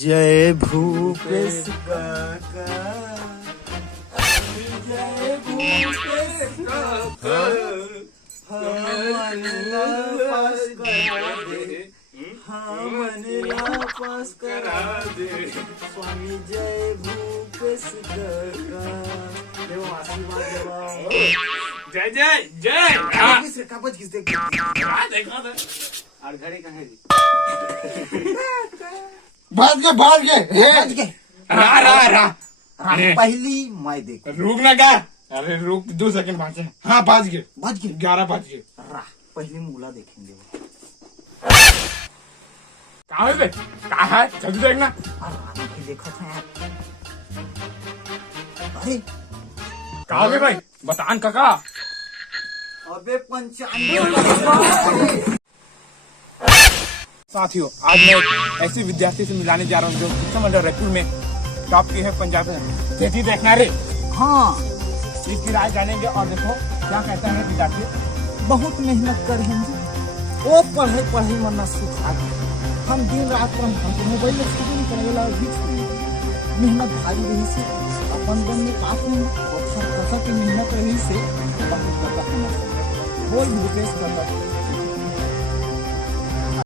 जय भूपेश काका, जय भूपेश काका, हमनला पास करा दे, हमनला पास करा दे, स्वामी जय भूपेश काका, देव आशीर्वाद देवा। जय जय जय। कागज किस देख देखा था और घड़ी कहाँ है? भाग गए रा पहली मैं देख रुक ना क्या। अरे रुक 2 सेकंड बाकी। हाँ बज गए 11 बज गए। पहली मूला देखेंगे वो। कहाँ है बे? कहाँ है? जल्दी देखना। अरे देखा था यार। अरे कहाँ है भाई? बतान काका। अबे 95। साथियों, आज मैं एक ऐसे विद्यार्थी से मिलाने जा रहा हूँ जो शिक्षा मंडल रायपुर में टॉप की है पंजाब में। तेजी देखना रे। हाँ, इसकी राय जानेंगे और देखो क्या कहता है विद्यार्थी। बहुत मेहनत कर हैं जी। वो पढ़े मना सिखा। हम दिन रात पर हमको मोबाइल में छुट्टी नहीं करेगा मेहनत भारी रही से अपन बन में काफी और की मेहनत रही से बहुत बोल भूपेश काका